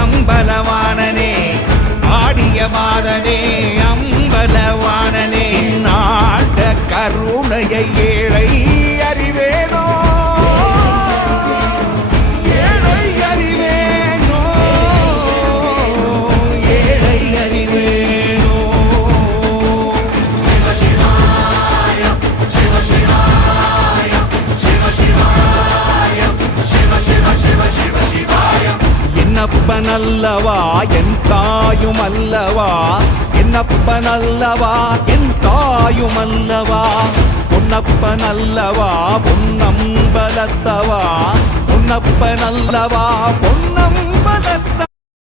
அம்பலவாணனே ஆடிய மாதனே அம்பலவாணனே நாட கருணையை ஏழை அறிவேனோ ஏழை அறிவேனோ ஏழை அறிவேனோ என்னப்பனல்லவா என் தாயும் அல்லவா என்னப்பனல்லவா என் தாயும் அல்லவா பொன்னப்பனல்லவா பொன்னம்பலத்தவா பொன்னப்பனல்லவா பொன்னம்பல